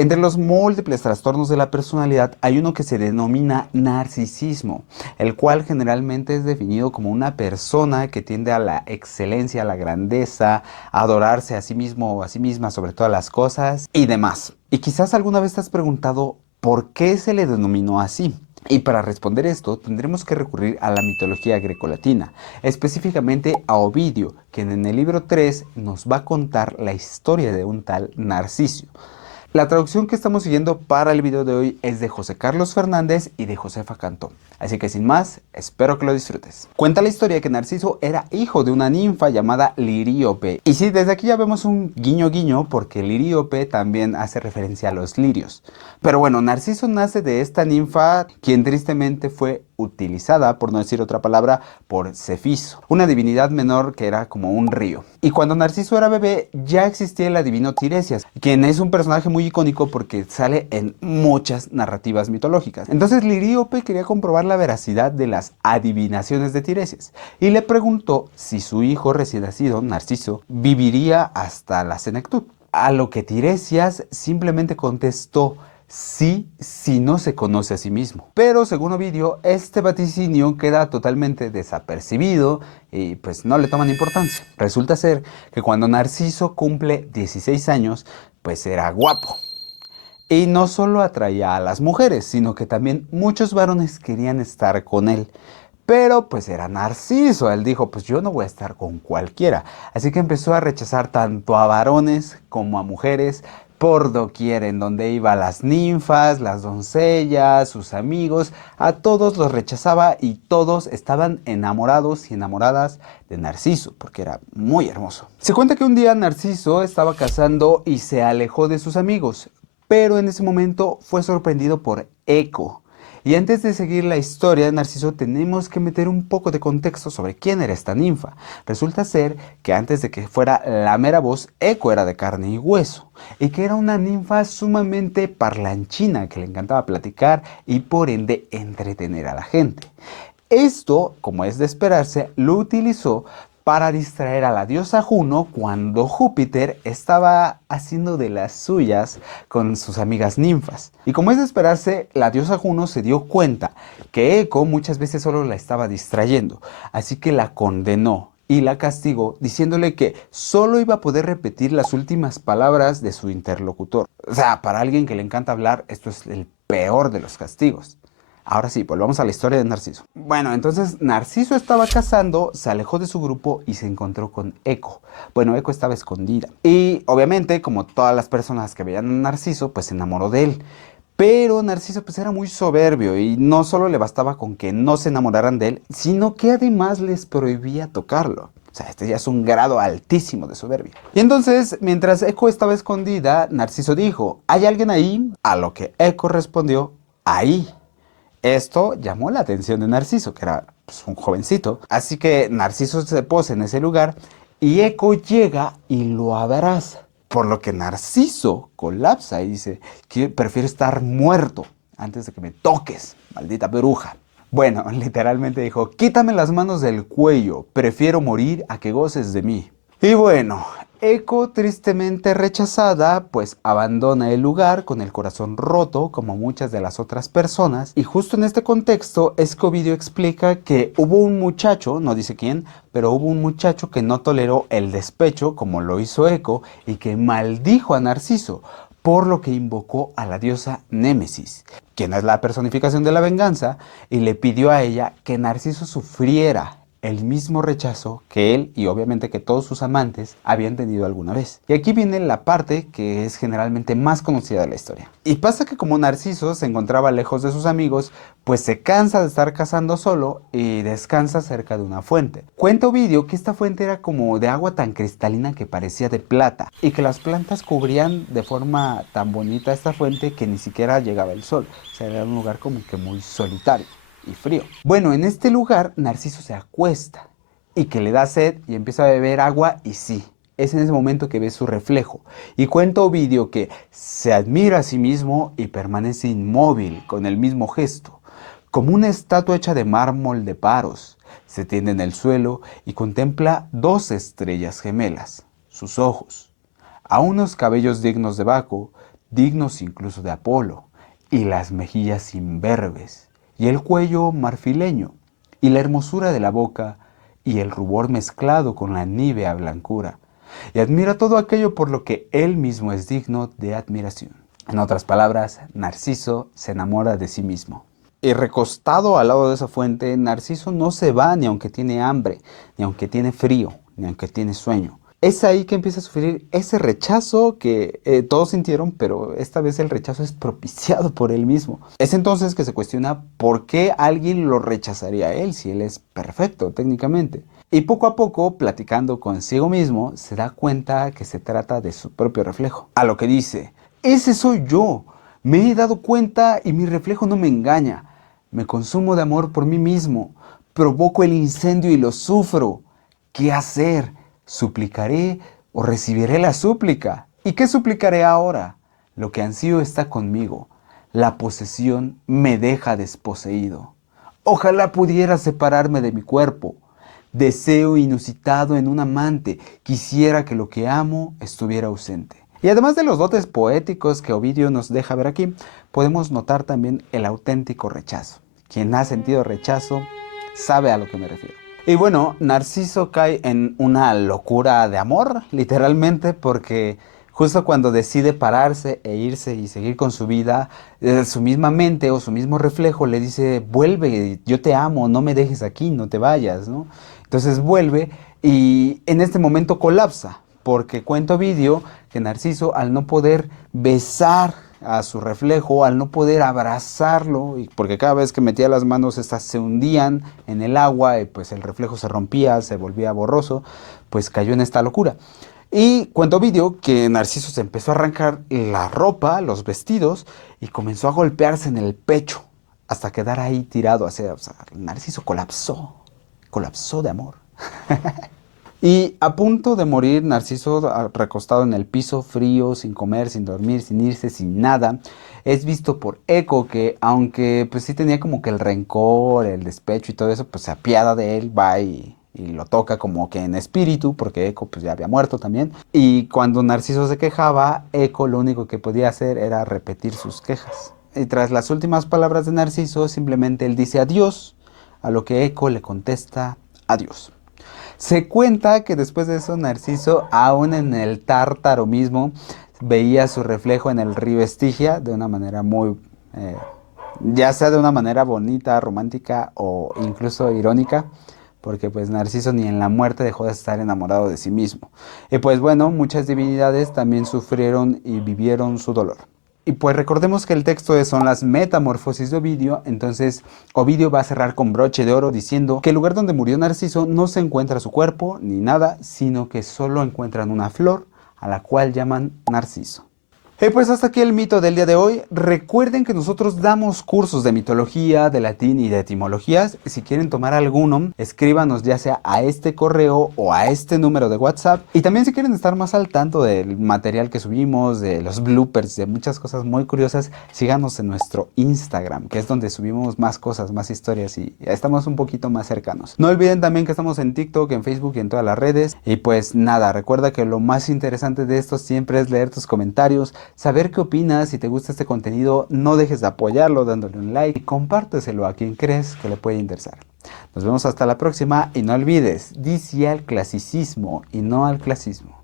Entre los múltiples trastornos de la personalidad hay uno que se denomina narcisismo, el cual generalmente es definido como una persona que tiende a la excelencia, a la grandeza, a adorarse a sí mismo o a sí misma sobre todas las cosas y demás. Y quizás alguna vez te has preguntado por qué se le denominó así. Y para responder esto tendremos que recurrir a la mitología grecolatina, específicamente a Ovidio, quien en el libro 3 nos va a contar la historia de un tal Narciso. La traducción que estamos siguiendo para el video de hoy es de José Carlos Fernández y de Josefa Cantó. Así que sin más, espero que lo disfrutes. Cuenta la historia que Narciso era hijo de una ninfa llamada Liríope. Y sí, desde aquí ya vemos un guiño guiño porque Liríope también hace referencia a los lirios. Pero bueno, Narciso nace de esta ninfa, quien tristemente fue utilizada, por no decir otra palabra, por Cefiso, una divinidad menor que era como un río. Y cuando Narciso era bebé, ya existía el adivino Tiresias, quien es un personaje muy icónico porque sale en muchas narrativas mitológicas. Entonces Liríope quería comprobar la veracidad de las adivinaciones de Tiresias y le preguntó si su hijo recién nacido, Narciso, viviría hasta la senectud. A lo que Tiresias simplemente contestó: sí, si no se conoce a sí mismo. Pero según Ovidio, este vaticinio queda totalmente desapercibido y pues no le toman importancia. Resulta ser que cuando Narciso cumple 16 años, pues era guapo. Y no solo atraía a las mujeres, sino que también muchos varones querían estar con él. Pero pues era Narciso, él dijo, pues yo no voy a estar con cualquiera. Así que empezó a rechazar tanto a varones como a mujeres por doquier, en donde iba las ninfas, las doncellas, sus amigos, a todos los rechazaba y todos estaban enamorados y enamoradas de Narciso, porque era muy hermoso. Se cuenta que un día Narciso estaba cazando y se alejó de sus amigos, pero en ese momento fue sorprendido por Eco. Y antes de seguir la historia de Narciso tenemos que meter un poco de contexto sobre quién era esta ninfa. Resulta ser que antes de que fuera la mera voz, Eco era de carne y hueso y que era una ninfa sumamente parlanchina que le encantaba platicar y por ende entretener a la gente. Esto, como es de esperarse, lo utilizó para distraer a la diosa Juno cuando Júpiter estaba haciendo de las suyas con sus amigas ninfas. Y como es de esperarse, la diosa Juno se dio cuenta que Eco muchas veces solo la estaba distrayendo, así que la condenó y la castigó diciéndole que solo iba a poder repetir las últimas palabras de su interlocutor. O sea, para alguien que le encanta hablar, esto es el peor de los castigos. Ahora sí, volvamos a la historia de Narciso. Bueno, entonces Narciso estaba cazando, se alejó de su grupo y se encontró con Eco. Bueno, Eco estaba escondida. Y obviamente, como todas las personas que veían a Narciso, pues se enamoró de él. Pero Narciso pues era muy soberbio y no solo le bastaba con que no se enamoraran de él, sino que además les prohibía tocarlo. O sea, este ya es un grado altísimo de soberbia. Y entonces, mientras Eco estaba escondida, Narciso dijo, ¿hay alguien ahí? A lo que Eco respondió, ahí. Esto llamó la atención de Narciso, que era pues, un jovencito. Así que Narciso se posa en ese lugar y Eco llega y lo abraza. Por lo que Narciso colapsa y dice que prefiero estar muerto antes de que me toques, maldita bruja. Bueno, literalmente dijo, quítame las manos del cuello, prefiero morir a que goces de mí. Y bueno, Eco, tristemente rechazada, pues abandona el lugar con el corazón roto, como muchas de las otras personas. Y justo en este contexto, es que Ovidio explica que hubo un muchacho, no dice quién, pero hubo un muchacho que no toleró el despecho, como lo hizo Eco, y que maldijo a Narciso, por lo que invocó a la diosa Némesis, quien es la personificación de la venganza, y le pidió a ella que Narciso sufriera el mismo rechazo que él y obviamente que todos sus amantes habían tenido alguna vez. Y aquí viene la parte que es generalmente más conocida de la historia. Y pasa que como Narciso se encontraba lejos de sus amigos, pues se cansa de estar cazando solo y descansa cerca de una fuente. Cuenta Ovidio que esta fuente era como de agua tan cristalina que parecía de plata y que las plantas cubrían de forma tan bonita esta fuente que ni siquiera llegaba el sol. O sea, era un lugar como que muy solitario y frío. Bueno, en este lugar Narciso se acuesta y que le da sed y empieza a beber agua y sí, es en ese momento que ve su reflejo. Y cuenta Ovidio que se admira a sí mismo y permanece inmóvil con el mismo gesto, como una estatua hecha de mármol de Paros. Se tiende en el suelo y contempla dos estrellas gemelas, sus ojos. A unos cabellos dignos de Baco, dignos incluso de Apolo, y las mejillas imberbes, y el cuello marfileño, y la hermosura de la boca, y el rubor mezclado con la nívea blancura, y admira todo aquello por lo que él mismo es digno de admiración. En otras palabras, Narciso se enamora de sí mismo. Y recostado al lado de esa fuente, Narciso no se va ni aunque tiene hambre, ni aunque tiene frío, ni aunque tiene sueño. Es ahí que empieza a sufrir ese rechazo que todos sintieron, pero esta vez el rechazo es propiciado por él mismo. Es entonces que se cuestiona por qué alguien lo rechazaría a él si él es perfecto técnicamente. Y poco a poco, platicando consigo mismo, se da cuenta que se trata de su propio reflejo. A lo que dice, ese soy yo. Me he dado cuenta y mi reflejo no me engaña. Me consumo de amor por mí mismo. Provoco el incendio y lo sufro. ¿Qué hacer? ¿Suplicaré o recibiré la súplica? ¿Y qué suplicaré ahora? Lo que ansío está conmigo. La posesión me deja desposeído. Ojalá pudiera separarme de mi cuerpo. Deseo inusitado en un amante. Quisiera que lo que amo estuviera ausente. Y además de los dotes poéticos que Ovidio nos deja ver aquí, podemos notar también el auténtico rechazo. Quien ha sentido rechazo sabe a lo que me refiero. Y bueno, Narciso cae en una locura de amor, literalmente, porque justo cuando decide pararse e irse y seguir con su vida, su misma mente o su mismo reflejo le dice, vuelve, yo te amo, no me dejes aquí, no te vayas, ¿no? Entonces vuelve y en este momento colapsa, porque cuento vídeo que Narciso, al no poder besar a su reflejo, al no poder abrazarlo, y porque cada vez que metía las manos estas se hundían en el agua, y pues el reflejo se rompía, se volvía borroso, pues cayó en esta locura. Y cuento vídeo que Narciso se empezó a arrancar la ropa, los vestidos, y comenzó a golpearse en el pecho, hasta quedar ahí tirado, o sea, Narciso colapsó de amor. Y a punto de morir, Narciso, recostado en el piso, frío, sin comer, sin dormir, sin irse, sin nada, es visto por Eco, que aunque pues sí tenía como que el rencor, el despecho y todo eso, pues se apiada de él, va y lo toca como que en espíritu, porque Eco pues ya había muerto también. Y cuando Narciso se quejaba, Eco lo único que podía hacer era repetir sus quejas. Y tras las últimas palabras de Narciso, simplemente él dice adiós, a lo que Eco le contesta adiós. Se cuenta que después de eso Narciso, aún en el Tártaro mismo, veía su reflejo en el río Estigia de una manera muy, ya sea de una manera bonita, romántica o incluso irónica, porque pues Narciso ni en la muerte dejó de estar enamorado de sí mismo. Y pues bueno, muchas divinidades también sufrieron y vivieron su dolor. Y pues recordemos que el texto son las metamorfosis de Ovidio, entonces Ovidio va a cerrar con broche de oro diciendo que el lugar donde murió Narciso no se encuentra su cuerpo ni nada, sino que solo encuentran una flor a la cual llaman Narciso. Pues hasta aquí el mito del día de hoy. Recuerden que nosotros damos cursos de mitología, de latín y de etimologías. Si quieren tomar alguno, escríbanos ya sea a este correo o a este número de WhatsApp. Y también si quieren estar más al tanto del material que subimos, de los bloopers, de muchas cosas muy curiosas, síganos en nuestro Instagram, que es donde subimos más cosas, más historias y estamos un poquito más cercanos. No olviden también que estamos en TikTok, en Facebook y en todas las redes. Y pues nada, recuerda que lo más interesante de esto siempre es leer tus comentarios, saber qué opinas. Si te gusta este contenido, no dejes de apoyarlo dándole un like y compárteselo a quien crees que le puede interesar. Nos vemos hasta la próxima y no olvides, di sí al clasicismo y no al clasismo.